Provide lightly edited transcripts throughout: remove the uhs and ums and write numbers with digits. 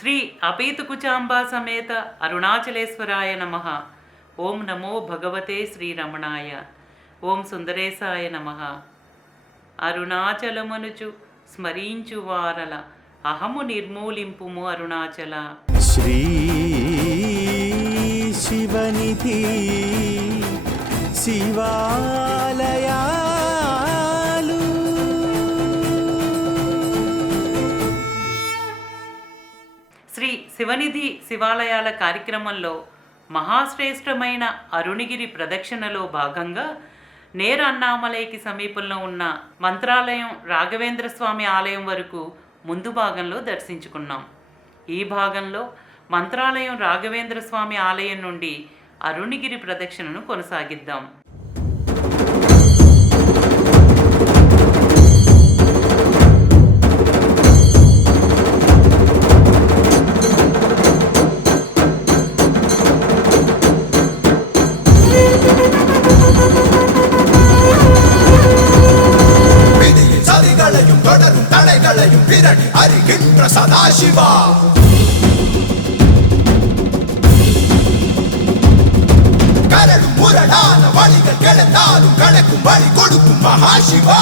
శ్రీ అపీతుకుచాంబా సమేత అరుణాచలేశ్వరాయ నమః. ఓం నమో భగవతే శ్రీరమణాయ. ఓం సుందరేశాయ నమః. అరుణాచలమనుచు స్మరించు వారల అహము నిర్మూలింపుము అరుణాచల. శ్రీ శివనిధి శివాలయాలు శ్రీ శివనిధి శివాలయాల కార్యక్రమంలో మహాశ్రేష్టమైన అరుణగిరి ప్రదక్షిణలో భాగంగా నేర అన్నామలైకి సమీపంలో ఉన్న మంత్రాలయం రాఘవేంద్ర స్వామి ఆలయం వరకు ముందు భాగంలో దర్శించుకున్నాం. ఈ భాగంలో మంత్రాలయం రాఘవేంద్ర స్వామి ఆలయం నుండి అరుణగిరి ప్రదక్షిణను కొనసాగిద్దాం. அருகின்ற சதாசிவா கரடும் முரடான வழிகள் கிடந்தாலும் கணக்கும் வழி கொடுக்கும் மகாசிவா.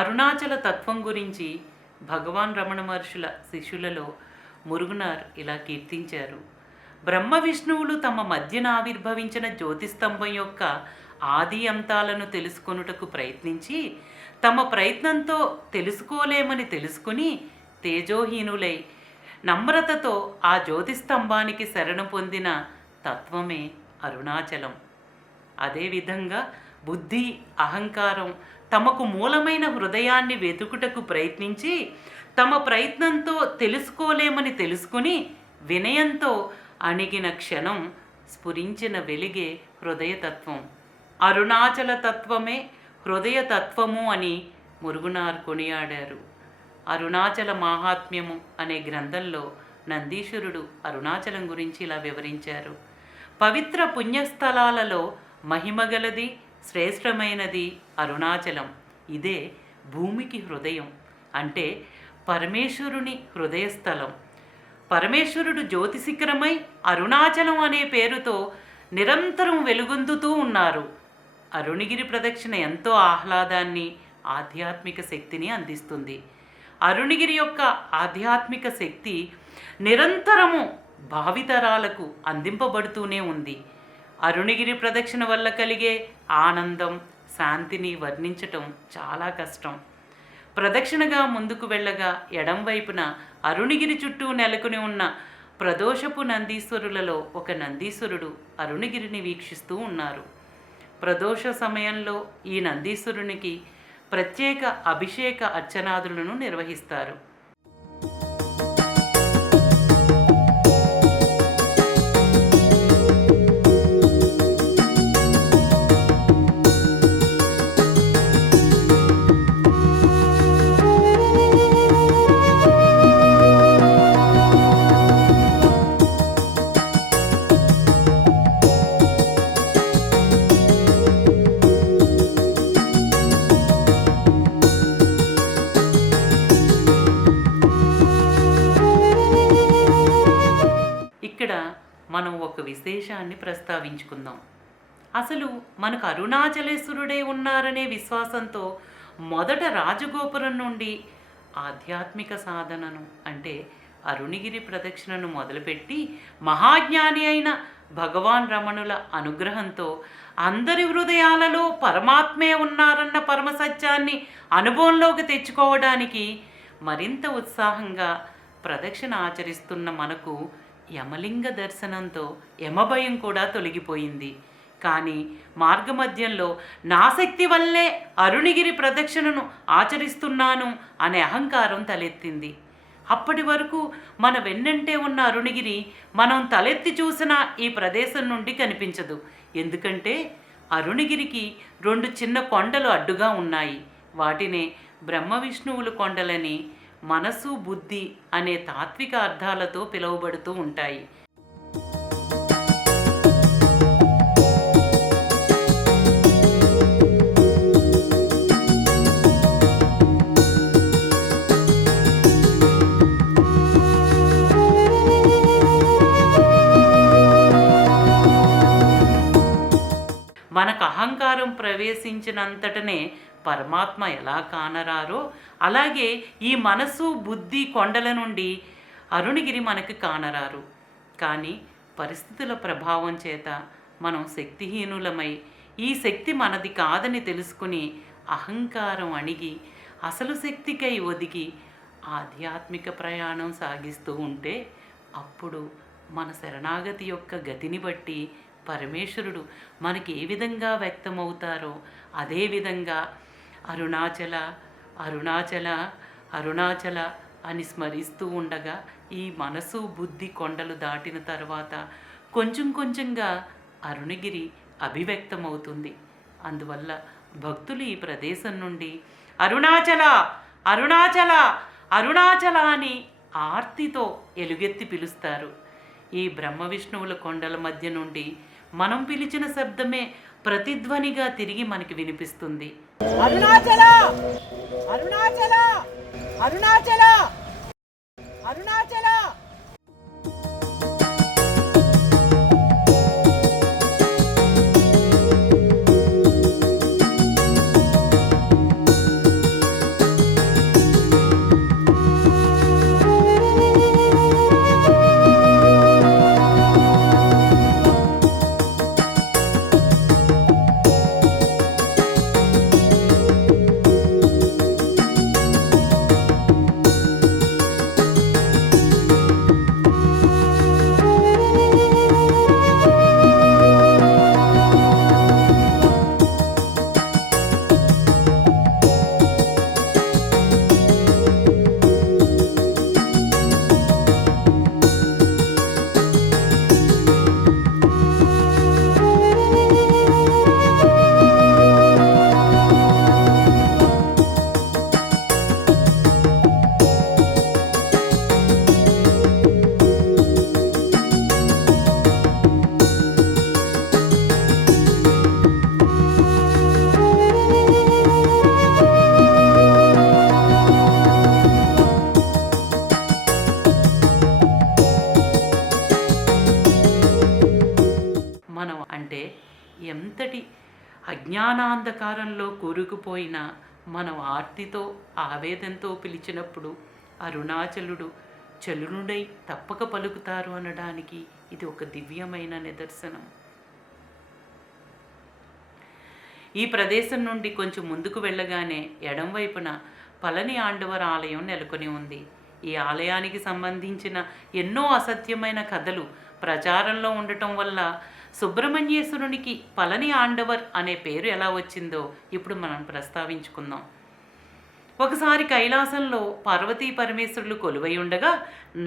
అరుణాచల తత్వం గురించి భగవాన్ రమణ మహర్షుల శిష్యులలో మురుగునార్ ఇలా కీర్తించారు. బ్రహ్మ విష్ణువులు తమ మధ్యన ఆవిర్భవించిన జ్యోతిస్తంభం యొక్క ఆది అంతాలను తెలుసుకొనుటకు ప్రయత్నించి తమ ప్రయత్నంతో తెలుసుకోలేమని తెలుసుకుని తేజోహీనులై నమ్రతతో ఆ జ్యోతిస్తంభానికి శరణు పొందిన తత్వమే అరుణాచలం. అదేవిధంగా బుద్ధి, అహంకారం తమకు మూలమైన హృదయాన్ని వెతుకుటకు ప్రయత్నించి తమ ప్రయత్నంతో తెలుసుకోలేమని తెలుసుకుని వినయంతో అణిగిన క్షణం స్ఫురించిన వెలిగే హృదయతత్వం. అరుణాచల తత్వమే హృదయతత్వము అని మురుగునార్ కొనియాడారు. అరుణాచల మాహాత్మ్యము అనే గ్రంథంలో నందీశ్వరుడు అరుణాచలం గురించి ఇలా వివరించారు. పవిత్ర పుణ్యస్థలాలలో మహిమగలది, శ్రేష్టమైనది అరుణాచలం. ఇదే భూమికి హృదయం, అంటే పరమేశ్వరుని హృదయస్థలం. పరమేశ్వరుడు జ్యోతిశిఖరమై అరుణాచలం అనే పేరుతో నిరంతరం వెలుగొందుతూ ఉన్నారు. అరుణగిరి ప్రదక్షిణ ఎంతో ఆహ్లాదాన్ని, ఆధ్యాత్మిక శక్తిని అందిస్తుంది. అరుణగిరి యొక్క ఆధ్యాత్మిక శక్తి నిరంతరము భావితరాలకు అందింపబడుతూనే ఉంది. అరుణగిరి ప్రదక్షిణ వల్ల కలిగే ఆనందం, శాంతిని వర్ణించటం చాలా కష్టం. ప్రదక్షిణగా ముందుకు వెళ్ళగా ఎడం వైపున అరుణగిరి చుట్టూ నెలకొని ఉన్న ప్రదోషపు నందీశ్వరులలో ఒక నందీశ్వరుడు అరుణగిరిని వీక్షిస్తూ ఉన్నారు. ప్రదోష సమయంలో ఈ నందీశ్వరునికి ప్రత్యేక అభిషేక అర్చనాదులను నిర్వహిస్తారు. మనం ఒక విశేషాన్ని ప్రస్తావించుకుందాం. అసలు మనకు అరుణాచలేశ్వరుడే ఉన్నారనే విశ్వాసంతో మొదట రాజగోపురం నుండి ఆధ్యాత్మిక సాధనను అంటే అరుణగిరి ప్రదక్షిణను మొదలుపెట్టి మహాజ్ఞాని అయిన భగవాన్ రమణుల అనుగ్రహంతో అందరి హృదయాలలో పరమాత్మే ఉన్నారన్న పరమసత్యాన్ని అనుభవంలోకి తెచ్చుకోవడానికి మరింత ఉత్సాహంగా ప్రదక్షిణ ఆచరిస్తున్న మనకు యమలింగ దర్శనంతో యమభయం కూడా తొలగిపోయింది. కానీ మార్గమధ్యంలో నా శక్తి వల్లే అరుణగిరి ప్రదక్షిణను ఆచరిస్తున్నాను అనే అహంకారం తలెత్తింది. అప్పటి వరకు మన వెన్నంటే ఉన్న అరుణగిరి మనం తలెత్తి చూసిన ఈ ప్రదేశం నుండి కనిపించదు. ఎందుకంటే అరుణగిరికి 2 చిన్న కొండలు అడ్డుగా ఉన్నాయి. వాటినే బ్రహ్మ విష్ణువుల కొండలని మనసు బుద్ధి అనే తాత్విక అర్థాలతో పిలువబడుతూ ఉంటాయి. మనకు అహంకారం ప్రవేశించినంతటనే పరమాత్మ ఎలా కానరారో, అలాగే ఈ మనసు బుద్ధి కొండల నుండి అరుణగిరి మనకు కానరారు. కానీ పరిస్థితుల ప్రభావం చేత మనం శక్తిహీనులమై ఈ శక్తి మనది కాదని తెలుసుకుని అహంకారం అణిగి అసలు శక్తికై ఒదిగి ఆధ్యాత్మిక ప్రయాణం సాగిస్తూ ఉంటే అప్పుడు మన శరణాగతి యొక్క గతిని బట్టి పరమేశ్వరుడు మనకి ఏ విధంగా వ్యక్తమవుతారో అదేవిధంగా అరుణాచల అరుణాచల అరుణాచల అని స్మరిస్తూ ఉండగా ఈ మనసు బుద్ధి కొండలు దాటిన తర్వాత కొంచెం కొంచెంగా అరుణగిరి అభివ్యక్తమవుతుంది. అందువల్ల భక్తులు ఈ ప్రదేశం నుండి అరుణాచల అరుణాచల అరుణాచల అని ఆర్తితో ఎలుగెత్తి పిలుస్తారు. ఈ బ్రహ్మ విష్ణువుల కొండల మధ్య నుండి మనం పిలిచిన శబ్దమే ప్రతిధ్వనిగా తిరిగి మనకి వినిపిస్తుంది. అరుణాచల అరుణాచల అరుణాచల అరుణాచల. ఎంతటి అజ్ఞానాంధకారంలో కూరుకుపోయిన మనం ఆర్తితో ఆవేదంతో పిలిచినప్పుడు అరుణాచలుడు చలునుడై తప్పక పలుకుతారు అనడానికి ఇది ఒక దివ్యమైన నిదర్శనం. ఈ ప్రదేశం నుండి కొంచెం ముందుకు వెళ్ళగానే ఎడంవైపున పళని ఆండవర్ ఆలయం నెలకొని ఉంది. ఈ ఆలయానికి సంబంధించిన ఎన్నో అసత్యమైన కథలు ప్రచారంలో ఉండటం వల్ల సుబ్రహ్మణ్యేశ్వరునికి పళని ఆండవర్ అనే పేరు ఎలా వచ్చిందో ఇప్పుడు మనం ప్రస్తావించుకుందాం. ఒకసారి కైలాసంలో పార్వతీ పరమేశ్వరులు కొలువై ఉండగా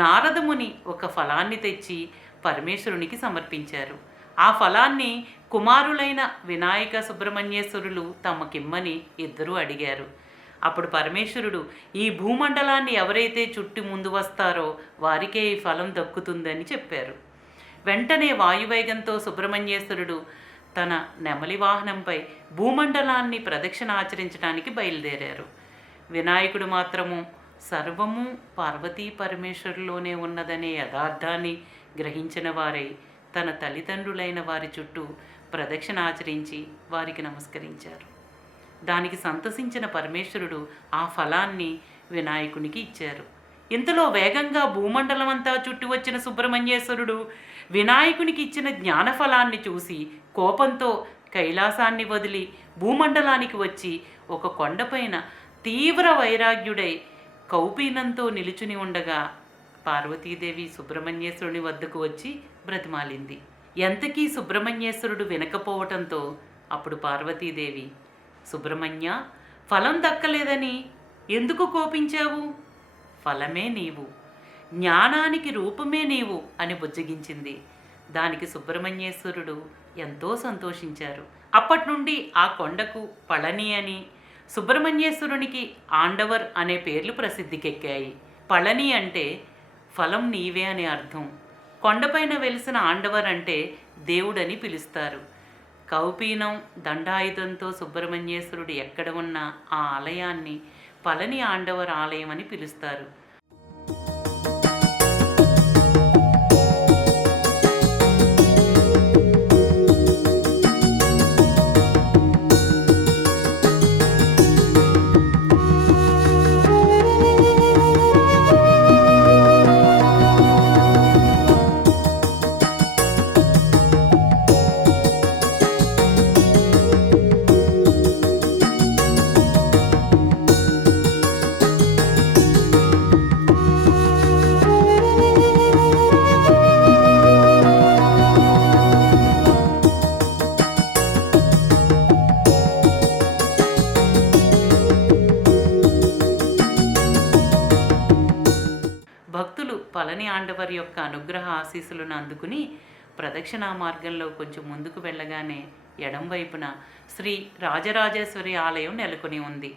నారదముని ఒక ఫలాన్ని తెచ్చి పరమేశ్వరునికి సమర్పించారు. ఆ ఫలాన్ని కుమారులైన వినాయక సుబ్రహ్మణ్యేశ్వరులు తమకిమ్మని ఇద్దరూ అడిగారు. అప్పుడు పరమేశ్వరుడు ఈ భూమండలాన్ని ఎవరైతే చుట్టి ముందు వస్తారో వారికే ఈ ఫలం దక్కుతుందని చెప్పారు. వెంటనే వాయువేగంతో సుబ్రహ్మణ్యేశ్వరుడు తన నెమలి వాహనంపై భూమండలాన్ని ప్రదక్షిణ ఆచరించడానికి బయలుదేరారు. వినాయకుడు మాత్రము సర్వము పార్వతీ పరమేశ్వరులోనే ఉన్నదనే యథార్థాన్ని గ్రహించిన వారై తన తల్లిదండ్రులైన వారి చుట్టూ ప్రదక్షిణ ఆచరించి వారికి నమస్కరించారు. దానికి సంతసించిన పరమేశ్వరుడు ఆ ఫలాన్ని వినాయకునికి ఇచ్చారు. ఇంతలో వేగంగా భూమండలం అంతా చుట్టి వచ్చిన సుబ్రహ్మణ్యేశ్వరుడు వినాయకునికి ఇచ్చిన జ్ఞానఫలాన్ని చూసి కోపంతో కైలాసాన్ని వదిలి భూమండలానికి వచ్చి ఒక కొండపైన తీవ్ర వైరాగ్యుడై కౌపీనంతో నిలుచుని ఉండగా పార్వతీదేవి సుబ్రహ్మణ్యేశ్వరుని వద్దకు వచ్చి బ్రతిమాలింది. ఎంతకీ సుబ్రహ్మణ్యేశ్వరుడు వినకపోవటంతో అప్పుడు పార్వతీదేవి, సుబ్రహ్మణ్య, ఫలం దక్కలేదని ఎందుకు కోపించావు? ఫలమే నీవు, జ్ఞానానికి రూపమే నీవు అని బుజ్జగించింది. దానికి సుబ్రహ్మణ్యేశ్వరుడు ఎంతో సంతోషించారు. అప్పటి నుండి ఆ కొండకు పళని అని, సుబ్రహ్మణ్యేశ్వరునికి ఆండవర్ అనే పేర్లు ప్రసిద్ధికెక్కాయి. పళని అంటే ఫలం నీవే అనే అర్థం. కొండపైన వెలిసిన ఆండవర్ అంటే దేవుడని పిలుస్తారు. కౌపీనం దండాయుధంతో సుబ్రహ్మణ్యేశ్వరుడు ఎక్కడ ఉన్నా ఆ ఆలయాన్ని పళని ఆండవర్ ఆలయం అని పిలుస్తారు. భక్తులు పళని ఆండవర్ యొక్క అనుగ్రహ ఆశీస్సులను అందుకుని ప్రదక్షిణా మార్గంలో కొంచెం ముందుకు వెళ్ళగానే ఎడం వైపున శ్రీ రాజరాజేశ్వరి ఆలయం నెలకొని ఉంది.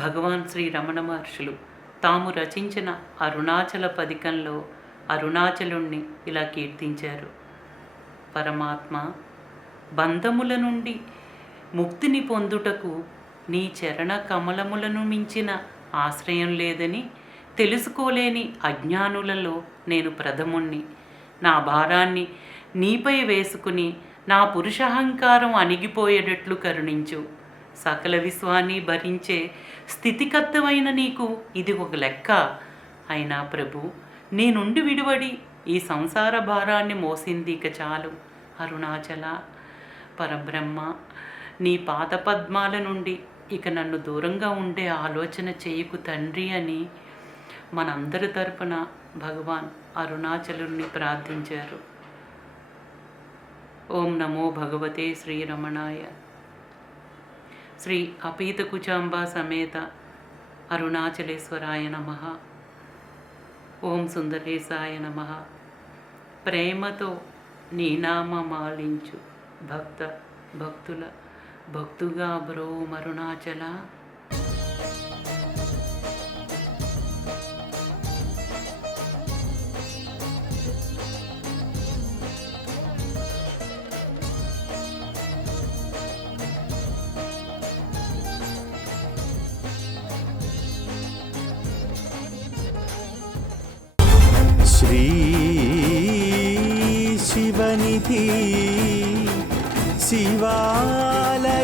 భగవాన్ శ్రీ రమణ మహర్షులు తాము రచించిన అరుణాచల పదికంలో అరుణాచలుణ్ణి ఇలా కీర్తించారు. పరమాత్మ, బంధముల నుండి ముక్తిని పొందుటకు నీ చరణ కమలములను మించిన ఆశ్రయం లేదని తెలుసుకోలేని అజ్ఞానులలో నేను ప్రథముణ్ణి. నా భారాన్ని నీపై వేసుకుని నా పురుషాహంకారం అణిగిపోయేటట్లు కరుణించు. సకల విశ్వాన్ని భరించే స్థితికత్తమైన నీకు ఇది ఒక లెక్క. అయినా ప్రభు, నీ నుండి విడివడి ఈ సంసార భారాన్ని మోసింది ఇక చాలు. అరుణాచల పరబ్రహ్మ, నీ పాదపద్మాల నుండి ఇక నన్ను దూరంగా ఉండే ఆలోచన చేయకు తండ్రి అని మనందరి తరపున భగవాన్ అరుణాచలుని ప్రార్థించారు. ఓం నమో భగవతే శ్రీరమణాయ. శ్రీ అపీత కుచాంబా సమేత అరుణాచలేశ్వరాయ నమః. ఓం సుందరేశాయ నమః. ప్రేమతో నీ నామమాలించు భక్తుల భక్తుగా బ్రోం అరుణాచల. శ్రీ శివనిధి శివాలయ